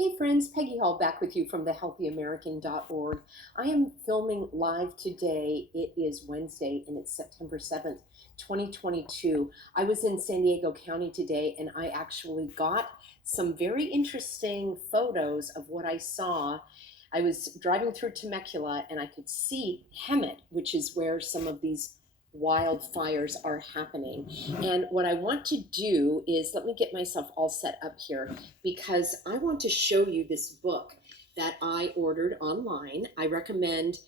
Hey friends, Peggy Hall back with you from thehealthyamerican.org. I am filming live today. It is Wednesday and it's September 7th, 2022. I was in San Diego County today and I actually got some very interesting photos of what I saw. I was driving through Temecula and I could see Hemet, which is where some of these wildfires are happening. And what I want to do is let me get myself all set up here because I want to show you this book that I ordered online. I recommend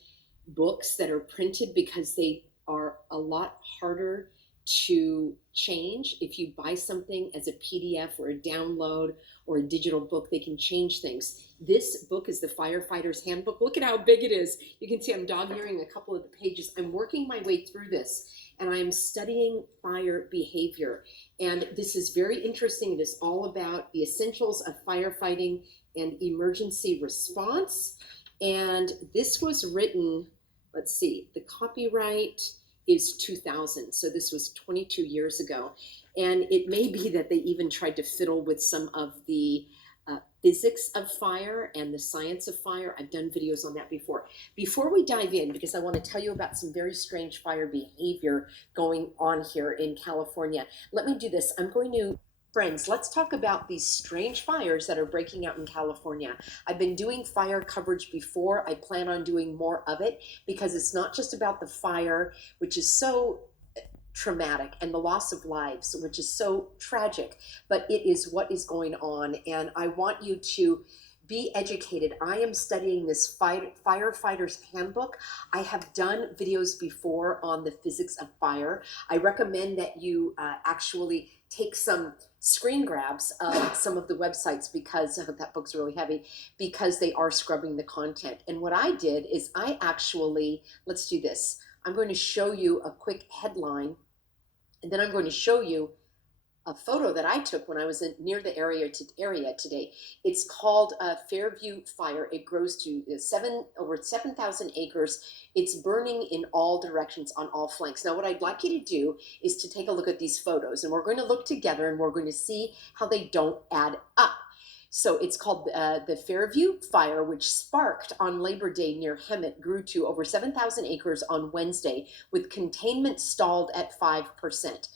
books that are printed because they are a lot harder to change. If you buy something as a PDF or a download or a digital book, they can change things. This book is the Firefighter's Handbook. Look at how big it is. You can see I'm dog-earing a couple of the pages. I'm working my way through this and I'm studying fire behavior. And this is very interesting. It is all about the essentials of firefighting and emergency response. And this was written, let's see, the copyright is 2000. So this was 22 years ago. And it may be that they even tried to fiddle with some of the physics of fire and the science of fire. I've done videos on that before. Before we dive in, because I want to tell you about some very strange fire behavior going on here in California, let me do this. Friends, let's talk about these strange fires that are breaking out in California. I've been doing fire coverage before. I plan on doing more of it because it's not just about the fire, which is so traumatic, and the loss of lives, which is so tragic, but it is what is going on. And I want you to be educated. I am studying this Firefighter's Handbook. I have done videos before on the physics of fire. I recommend that you actually take some screen grabs of some of the websites because that book's really heavy, because they are scrubbing the content. And what I did is I actually, let's do this. I'm going to show you a quick headline, and then I'm going to show you a photo that I took when I was near the area today. It's called Fairview Fire. It grows to over 7,000 acres. It's burning in all directions on all flanks. Now, what I'd like you to do is to take a look at these photos, and we're going to look together and we're going to see how they don't add up. So it's called the Fairview Fire, which sparked on Labor Day near Hemet, grew to over 7,000 acres on Wednesday, with containment stalled at 5%.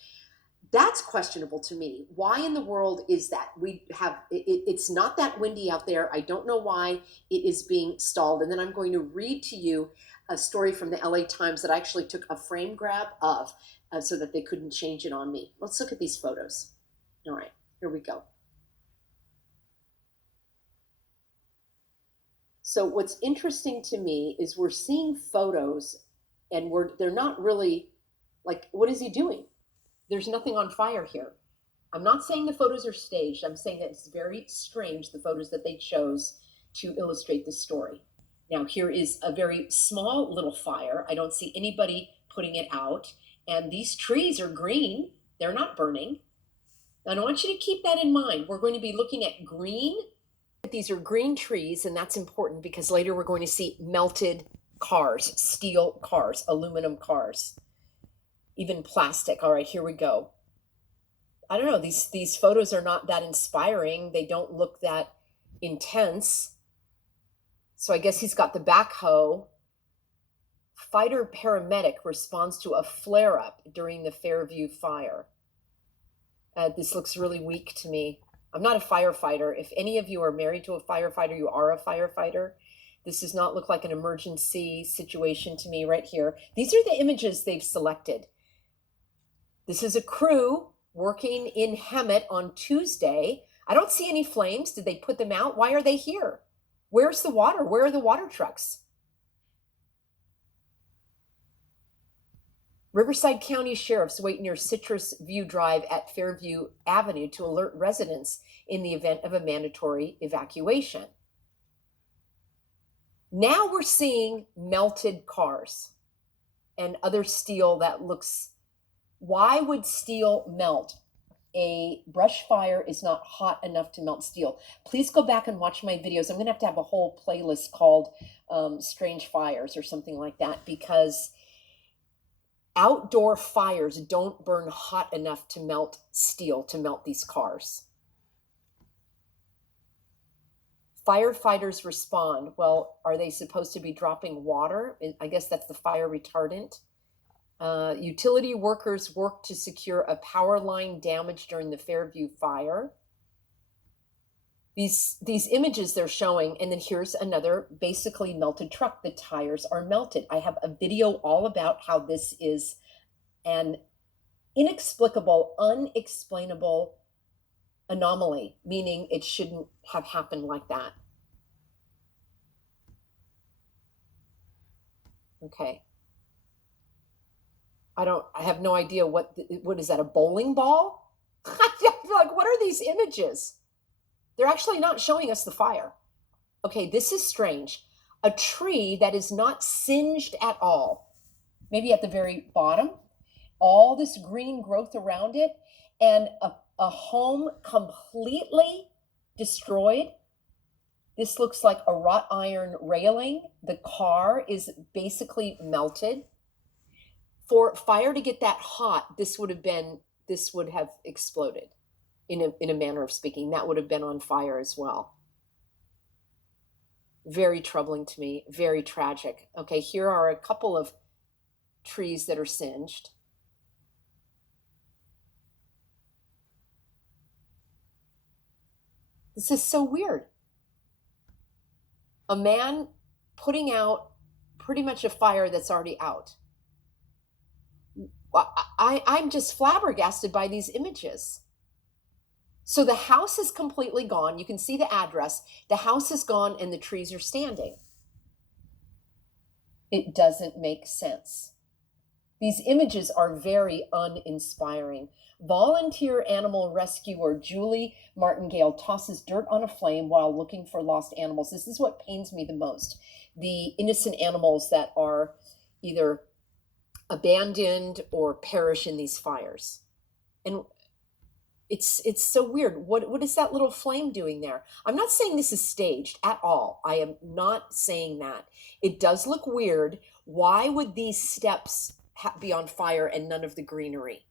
That's questionable to me. Why in the world is that? It's not that windy out there. I don't know why it is being stalled. And then I'm going to read to you a story from the LA Times that I actually took a frame grab of so that they couldn't change it on me. Let's look at these photos. All right, here we go. So what's interesting to me is we're seeing photos and they're not really like, what is he doing? There's nothing on fire here. I'm not saying the photos are staged. I'm saying that it's very strange, the photos that they chose to illustrate the story. Now, here is a very small little fire. I don't see anybody putting it out. And these trees are green. They're not burning. And I want you to keep that in mind. We're going to be looking at green. These are green trees, and that's important because later we're going to see melted cars, steel cars, aluminum cars, even plastic. All right, here we go. I don't know, these photos are not that inspiring. They don't look that intense. So I guess he's got the backhoe. Fighter paramedic responds to a flare-up during the Fairview fire. This looks really weak to me. I'm not a firefighter. If any of you are married to a firefighter, you are a firefighter. This does not look like an emergency situation to me right here. These are the images they've selected. This is a crew working in Hemet on Tuesday. I don't see any flames. Did they put them out? Why are they here? Where's the water? Where are the water trucks? Riverside County sheriffs wait near Citrus View Drive at Fairview Avenue to alert residents in the event of a mandatory evacuation. Now we're seeing melted cars and other steel that looks. Why would steel melt? A brush fire is not hot enough to melt steel. Please go back and watch my videos. I'm going to have a whole playlist called Strange Fires or something like that, because outdoor fires don't burn hot enough to melt steel, to melt these cars. Firefighters respond. Well, are they supposed to be dropping water? I guess that's the fire retardant. Utility workers work to secure a power line damaged during the Fairview fire. These images they're showing, and then here's another basically melted truck. The tires are melted. I have a video all about how this is an inexplicable, unexplainable anomaly, meaning it shouldn't have happened like that. Okay. I have no idea what is that, a bowling ball? Like, what are these images? They're actually not showing us the fire. Okay, this is strange. A tree that is not singed at all, maybe at the very bottom, all this green growth around it, and a home completely destroyed. This looks like a wrought iron railing. The car is basically melted. For fire to get that hot, this would have exploded in a manner of speaking. That would have been on fire as well. Very troubling to me, very tragic. Okay, here are a couple of trees that are singed. This is so weird. A man putting out pretty much a fire that's already out. I'm just flabbergasted by these images. So the house is completely gone. You can see the address. The house is gone and the trees are standing. It doesn't make sense. These images are very uninspiring. Volunteer animal rescuer Julie Martingale tosses dirt on a flame while looking for lost animals. This is what pains me the most. The innocent animals that are either abandoned or perish in these fires. And it's so weird. What is that little flame doing there? I'm not saying this is staged at all. I am not saying that. It does look weird. Why would these steps be on fire and none of the greenery?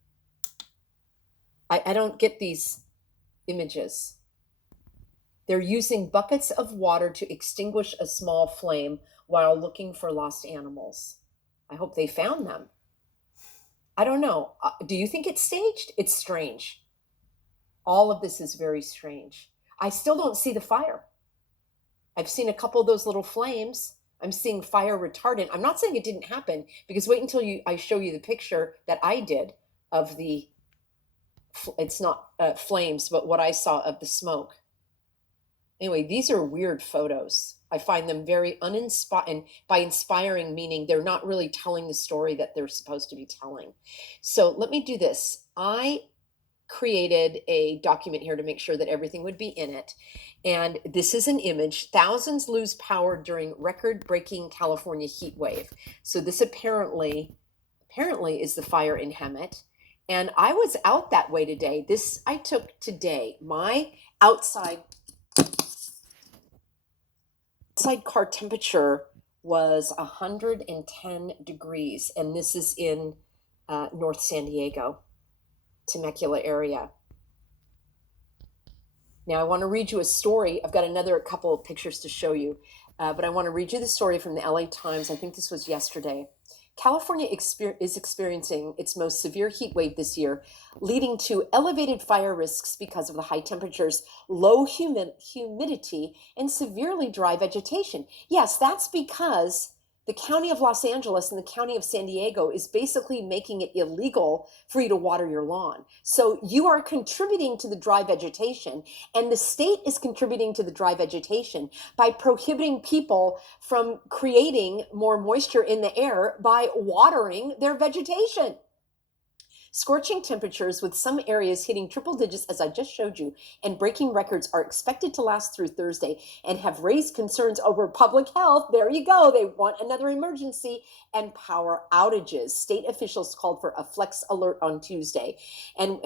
I don't get these images. They're using buckets of water to extinguish a small flame while looking for lost animals. I hope they found them. I don't know. Do you think it's staged? It's strange. All of this is very strange. I still don't see the fire. I've seen a couple of those little flames. I'm seeing fire retardant. I'm not saying it didn't happen, because wait until I show you the picture that I did of it's not flames, but what I saw of the smoke. Anyway, these are weird photos. I find them very uninspiring. By inspiring, meaning they're not really telling the story that they're supposed to be telling. So let me do this. I created a document here to make sure that everything would be in it. And this is an image. Thousands lose power during record-breaking California heat wave. So this apparently is the fire in Hemet. And I was out that way today. This I took today. My outside car temperature was 110 degrees. And this is in North San Diego, Temecula area. Now I want to read you a story. I've got another couple of pictures to show you, but I want to read you the story from the LA Times. I think this was yesterday. California is experiencing its most severe heat wave this year, leading to elevated fire risks because of the high temperatures, low humidity, and severely dry vegetation. Yes, that's because the county of Los Angeles and the county of San Diego is basically making it illegal for you to water your lawn. So you are contributing to the dry vegetation, and the state is contributing to the dry vegetation by prohibiting people from creating more moisture in the air by watering their vegetation. Scorching temperatures with some areas hitting triple digits, as I just showed you, and breaking records are expected to last through Thursday and have raised concerns over public health. There you go. They want another emergency and power outages. State officials called for a flex alert on Tuesday. And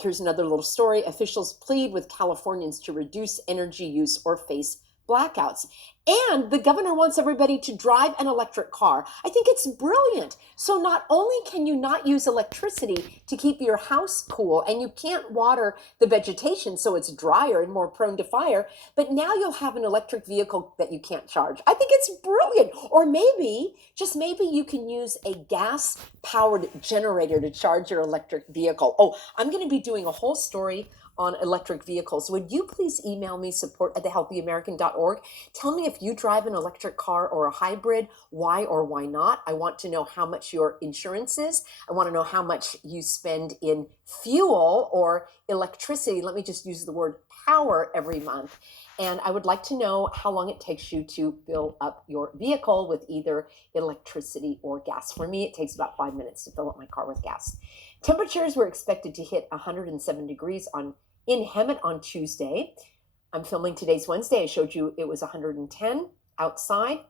here's another little story. Officials plead with Californians to reduce energy use or face blackouts. And the governor wants everybody to drive an electric car. I think it's brilliant. So not only can you not use electricity to keep your house cool, and you can't water the vegetation so it's drier and more prone to fire, but now you'll have an electric vehicle that you can't charge. I think it's brilliant. Or maybe, just maybe, you can use a gas powered generator to charge your electric vehicle. Oh, I'm going to be doing a whole story on electric vehicles. Would you please email me support@thehealthyamerican.org? Tell me if you drive an electric car or a hybrid, why or why not. I want to know how much your insurance is. I want to know how much you spend in fuel or electricity. Let me just use the word power every month. And I would like to know how long it takes you to fill up your vehicle with either electricity or gas. For me, it takes about 5 minutes to fill up my car with gas. Temperatures were expected to hit 107 degrees in Hemet on Tuesday. I'm filming today's Wednesday. I showed you it was 110 outside.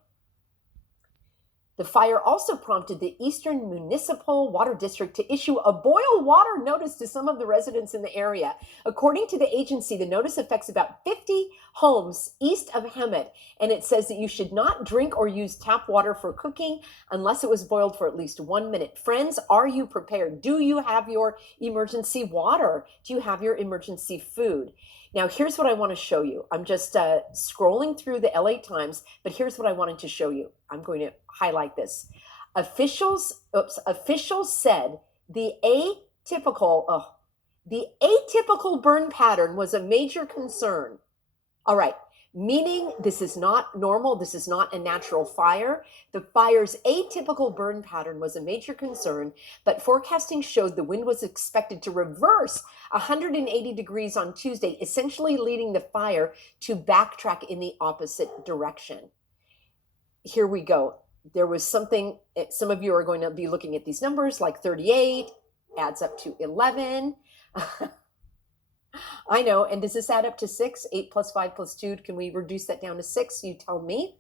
The fire also prompted the Eastern Municipal Water District to issue a boil water notice to some of the residents in the area. According to the agency, the notice affects about 50 homes east of Hemet, and it says that you should not drink or use tap water for cooking unless it was boiled for at least 1 minute. Friends, are you prepared? Do you have your emergency water? Do you have your emergency food? Now, here's what I want to show you. I'm just scrolling through the LA Times, but here's what I wanted to show you. I'm going to highlight this. Officials said the atypical burn pattern was a major concern. All right, meaning this is not normal. This is not a natural fire. The fire's atypical burn pattern was a major concern, but forecasting showed the wind was expected to reverse 180 degrees on Tuesday, essentially leading the fire to backtrack in the opposite direction. Here we go. There was something, some of you are going to be looking at these numbers, like 38 adds up to 11. I know. And does this add up to 6? 8 plus 5 plus 2. Can we reduce that down to 6? You tell me.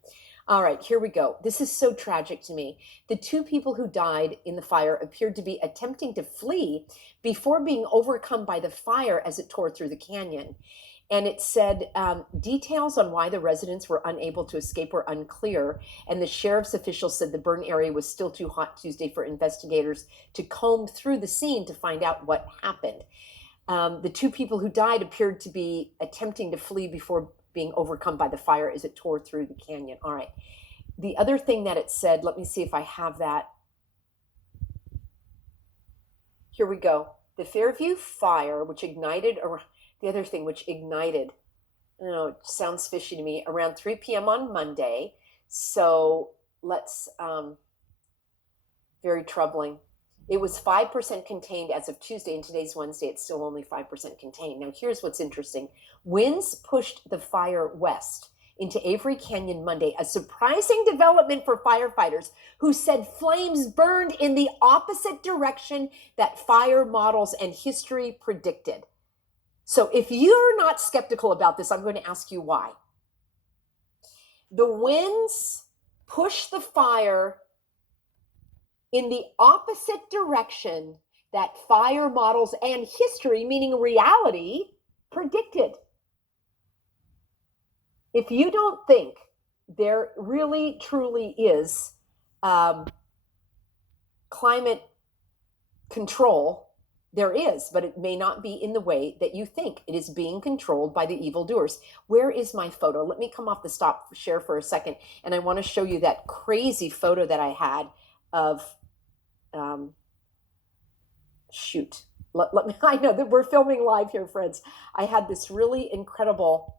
All right, here we go. This is so tragic to me. The 2 people who died in the fire appeared to be attempting to flee before being overcome by the fire as it tore through the canyon. And it said details on why the residents were unable to escape were unclear. And the sheriff's officials said the burn area was still too hot Tuesday for investigators to comb through the scene to find out what happened. The 2 people who died appeared to be attempting to flee before being overcome by the fire as it tore through the canyon. All right. The other thing that it said, let me see if I have that. Here we go. The Fairview fire, which ignited, or the other thing which ignited, I don't know, it sounds fishy to me, around 3 p.m. on Monday. So let's, very troubling. It was 5% contained as of Tuesday, and today's Wednesday. It's still only 5% contained. Now, here's what's interesting. Winds pushed the fire west into Avery Canyon Monday, a surprising development for firefighters who said flames burned in the opposite direction that fire models and history predicted. So if you're not skeptical about this, I'm going to ask you why. The winds pushed the fire in the opposite direction that fire models and history, meaning reality, predicted. If you don't think there really, truly is climate control, there is, but it may not be in the way that you think. It is being controlled by the evildoers. Where is my photo? Let me come off the stop share for a second, and I want to show you that crazy photo that I had of shoot. Let me, I know that we're filming live here, friends. I had this really incredible